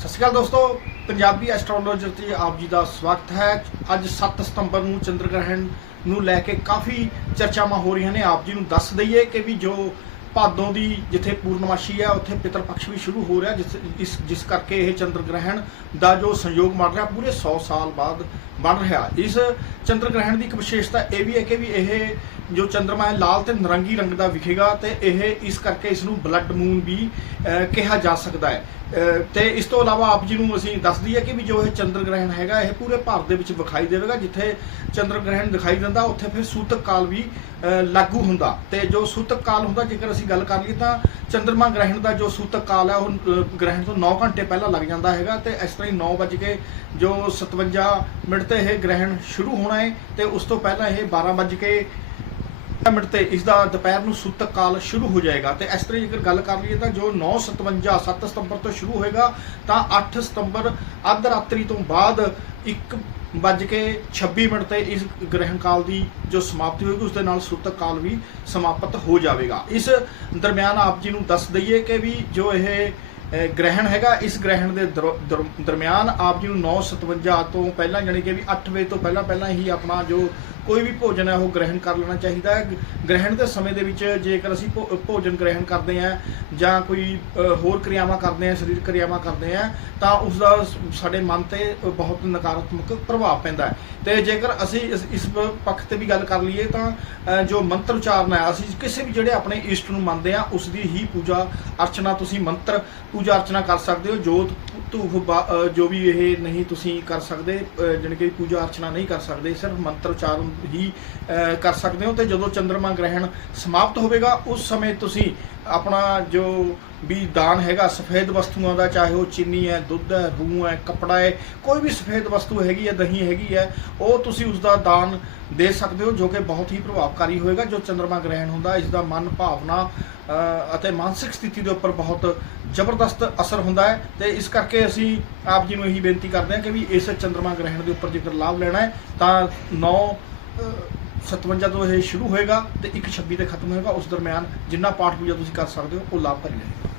ਸਤਿ ਸ਼੍ਰੀ ਅਕਾਲ ਦੋਸਤੋ, ਪੰਜਾਬੀ ਐਸਟ੍ਰੋਲੋਜਰ ਤੇ ਆਪ ਜੀ ਦਾ ਸਵਾਗਤ ਹੈ। ਅੱਜ 7 ਸਤੰਬਰ ਨੂੰ ਚੰਦਰ ਗ੍ਰਹਿਣ ਨੂੰ ਲੈ ਕੇ ਕਾਫੀ ਚਰਚਾਵਾਂ ਹੋ ਰਹੀਆਂ ਨੇ। ਆਪ ਜੀ ਨੂੰ ਦੱਸ ਦਈਏ ਕਿ ਵੀ ਜੋ ਭਾਦੋਂ ਦੀ ਜਿੱਥੇ ਪੂਰਨਮਾਸ਼ੀ ਹੈ ਉੱਥੇ ਪਿਤਰ ਪਕਸ਼ ਵੀ ਸ਼ੁਰੂ ਹੋ ਰਿਹਾ ਜਿਸ ਇਸ ਜਿਸ ਕਰਕੇ ਇਹ ਚੰਦਰ ਗ੍ਰਹਿਣ ਦਾ ਜੋ ਸੰਯੋਗ ਬਣ ਰਿਹਾ ਪੂਰੇ 100 ਸਾਲ ਬਾਅਦ ਬਣ ਰਿਹਾ। ਇਸ ਚੰਦਰ ਗ੍ਰਹਿਣ ਦੀ ਇੱਕ ਵਿਸ਼ੇਸ਼ਤਾ ਇਹ ਵੀ ਹੈ ਕਿ ਵੀ ਇਹ ਜੋ ਚੰਦਰਮਾ ਹੈ ਲਾਲ ਤੇ ਨਾਰੰਗੀ ਰੰਗ ਦਾ ਵਿਖੇਗਾ ਤੇ ਇਹ ਇਸ ਕਰਕੇ ਇਸ ਨੂੰ ਬਲੱਡ ਮੂਨ ਵੀ ਕਿਹਾ ਜਾ ਸਕਦਾ ਹੈ। ਅਹ, ਤੇ ਇਸ ਤੋਂ ਇਲਾਵਾ ਆਪ ਜੀ ਨੂੰ ਅਸੀਂ ਦੱਸ ਦਈਏ ਕਿ ਵੀ ਜੋ ਇਹ ਚੰਦਰ ਗ੍ਰਹਿਣ ਹੈਗਾ ਇਹ ਪੂਰੇ ਭਾਰਤ ਦੇ ਵਿੱਚ ਵਿਖਾਈ ਦੇਵੇਗਾ ਜਿੱਥੇ ਚੰਦਰ ਗ੍ਰਹਿਣ ਦਿਖਾਈ ਦਿੰਦਾ ਉੱਥੇ ਫਿਰ ਸੂਤਕ ਕਾਲ ਵੀ ਲਾਗੂ ਹੁੰਦਾ। ਤੇ ਜੋ ਸੂਤਕ ਕਾਲ ਹੁੰਦਾ ਜੇਕਰ ਅਸੀਂ ਗੱਲ ਕਰ ਲਈਏ ਤਾਂ ਚੰਦਰਮਾ ਗ੍ਰਹਿਣ ਦਾ ਜੋ ਸੂਤਕ ਕਾਲ ਹੈ, ਉਹ ਗ੍ਰਹਿਣ ਤੋਂ 9 ਘੰਟੇ ਪਹਿਲਾਂ ਲੱਗ ਜਾਂਦਾ ਹੈਗਾ ਤੇ ਇਸ ਤਰ੍ਹਾਂ ਹੀ 9 ਵਜੇ ਕੇ ਜੋ 57 ਮਿੰਟ ਤੇ ਇਹ ਗ੍ਰਹਿਣ ਸ਼ੁਰੂ ਹੋਣਾ ਹੈ ਤੇ ਉਸ ਤੋਂ ਪਹਿਲਾਂ ਇਹ 12 ਵਜੇ ਕੇ ਮਿੰਟ ਤੇ ਇਸ ਦਾ ਦੁਪਹਿਰ ਨੂੰ ਸੂਤਕ ਕਾਲ ਸ਼ੁਰੂ ਹੋ ਜਾਏਗਾ। ਤੇ ਇਸ ਤਰ੍ਹਾਂ ਜੇਕਰ ਗੱਲ ਕਰ ਲਈਏ ਤਾਂ ਜੋ 957 7 ਸਤੰਬਰ ਤੋਂ ਸ਼ੁਰੂ ਹੋਏਗਾ, ਤਾਂ 8 ਸਤੰਬਰ ਅੱਧ ਰਾਤਰੀ ਤੋਂ ਬਾਅਦ 1 ਵੱਜ ਕੇ 26 ਮਿੰਟ ਤੇ ਇਸ ਗ੍ਰਹਿਣ ਕਾਲ ਦੀ ਜੋ ਸਮਾਪਤੀ ਹੋਏਗੀ ਉਸ ਦੇ ਨਾਲ ਸੂਤਕ ਕਾਲ ਵੀ ਸਮਾਪਤ ਹੋ ਜਾਵੇਗਾ। ਇਸ ਦਰਮਿਆਨ ਆਪ ਜੀ ਨੂੰ ਦੱਸ ਦਈਏ ਕਿ ਵੀ ਜੋ ਇਹ ਗ੍ਰਹਿਣ ਹੈਗਾ, ਇਸ ਗ੍ਰਹਿਣ ਦੇ ਦਰ- ਦਰ- ਦਰਮਿਆਨ ਆਪ ਜੀ ਨੂੰ 957 ਤੋਂ ਪਹਿਲਾਂ, ਜਾਣੀ ਕਿ ਵੀ 8 ਵਜੇ ਤੋਂ ਪਹਿਲਾਂ ਪਹਿਲਾਂ ਹੀ ਆਪਣਾ ਜੋ ਕੋਈ ਵੀ ਭੋਜਨ ਹੈ ਉਹ ਗ੍ਰਹਿਣ ਕਰ ਲੈਣਾ ਚਾਹੀਦਾ ਹੈ। ਗ੍ਰਹਿਣ ਦੇ ਸਮੇਂ ਦੇ ਵਿੱਚ ਜੇਕਰ ਅਸੀਂ ਭੋ- ਭੋਜਨ ਗ੍ਰਹਿਣ ਕਰਦੇ ਹਾਂ ਜਾਂ ਕੋਈ ਹੋਰ ਕਿਰਿਆਵਾਂ ਕਰਦੇ ਹਾਂ ਸਰੀਰਕ ਕਿਰਿਆਵਾਂ ਕਰਦੇ ਹਾਂ ਤਾਂ ਉਸ ਦਾ ਸ- ਸਾਡੇ ਮਨ ਤੇ ਬਹੁਤ ਨਕਾਰਾਤਮਕ ਪ੍ਰਭਾਵ ਪੈਂਦਾ ਹੈ। ਤੇ ਜੇਕਰ ਅਸੀਂ ਇਸ- ਇਸ ਪੱਖ ਤੇ ਵੀ ਗੱਲ ਕਰ ਲਈਏ ਤਾਂ ਜੋ ਮੰਤਰ ਉਚਾਰਨ ਹੈ ਅਸੀਂ ਕਿਸੇ ਵੀ ਜਿਹੜੇ ਆਪਣੇ ਇਸ਼ਟ ਨੂੰ ਮੰਨਦੇ ਆ ਉਸ ਦੀ ਹੀ ਪੂਜਾ ਅਰਚਨਾ ਤੁਸੀਂ ਮੰਤਰ ਪੂਜਾ ਅਰਚਨਾ ਕਰ ਸਕਦੇ ਹੋ। ਜੋਤ ਧੂਫ ਜੋ ਵੀ ਇਹ ਨਹੀਂ ਤੁਸੀਂ ਕਰ ਸਕਦੇ ਅ, ਜਾਣੀ ਕਿ ਪੂਜਾ ਅਰਚਨਾ ਨਹੀਂ ਕਰ ਸਕਦੇ ਸਿਰਫ ਮੰਤਰ ਉਚਾਰਨ ਹੀ ਕਰ ਸਕਦੇ ਹੋ ਤੇ ਜਦੋਂ ਚੰਦਰਮਾ ਗ੍ਰਹਿਣ ਸਮਾਪਤ ਹੋਵੇਗਾ, ਉਸ ਸਮੇਂ ਤੁਸੀਂ ਆਪਣਾ ਜੋ ਵੀ ਦਾਨ ਹੈਗਾ, ਸਫੇਦ ਵਸਤੂਆਂ ਦਾ, ਚਾਹੇ ਉਹ ਚੀਨੀ ਹੈ, ਦੁੱਧ ਹੈ, ਰੂਹ ਹੈ, ਕਪੜਾ ਹੈ, ਕੋਈ ਵੀ ਸਫੇਦ ਵਸਤੂ ਹੈਗੀ ਹੈ, ਦਹੀਂ ਹੈਗੀ ਹੈ, ਉਹ ਤੁਸੀਂ ਉਸ ਦਾ ਦਾਨ ਦੇ ਸਕਦੇ ਹੋ, ਜੋ ਕਿ ਬਹੁਤ ਹੀ ਪ੍ਰਭਾਵਕਾਰੀ ਹੋਏਗਾ ਜੋ ਚੰਦਰਮਾ ਗ੍ਰਹਿਣ ਹੁੰਦਾ, ਇਸ ਦਾ ਮਨ ਭਾਵਨਾ ਅਤੇ ਮਾਨਸਿਕ ਸਥਿਤੀ ਦੇ ਉੱਪਰ ਬਹੁਤ ਜ਼ਬਰਦਸਤ ਅਸਰ ਹੁੰਦਾ ਹੈ। ਤੇ ਇਸ ਕਰਕੇ ਅਸੀਂ ਆਪ ਜੀ ਨੂੰ ਇਹੀ ਬੇਨਤੀ ਕਰਦੇ ਹਾਂ ਕਿ ਵੀ ਇਸ ਚੰਦਰਮਾ ਗ੍ਰਹਿਣ ਦੇ ਉੱਪਰ ਜੇਕਰ ਲਾਭ ਲੈਣਾ ਹੈ, ਤਾਂ 9 57 ਤੋਂ ਇਹ ਸ਼ੁਰੂ ਹੋਏਗਾ ਤੇ 126 ਤੇ ਖਤਮ ਹੋਏਗਾ। ਉਸ ਦਰਮਿਆਨ ਜਿੰਨਾ ਪਾਠ ਪੂਜਾ ਤੁਸੀਂ ਕਰ ਸਕਦੇ ਹੋ, ਉਹ ਲਾਭਕਾਰੀ ਰਹੇਗਾ।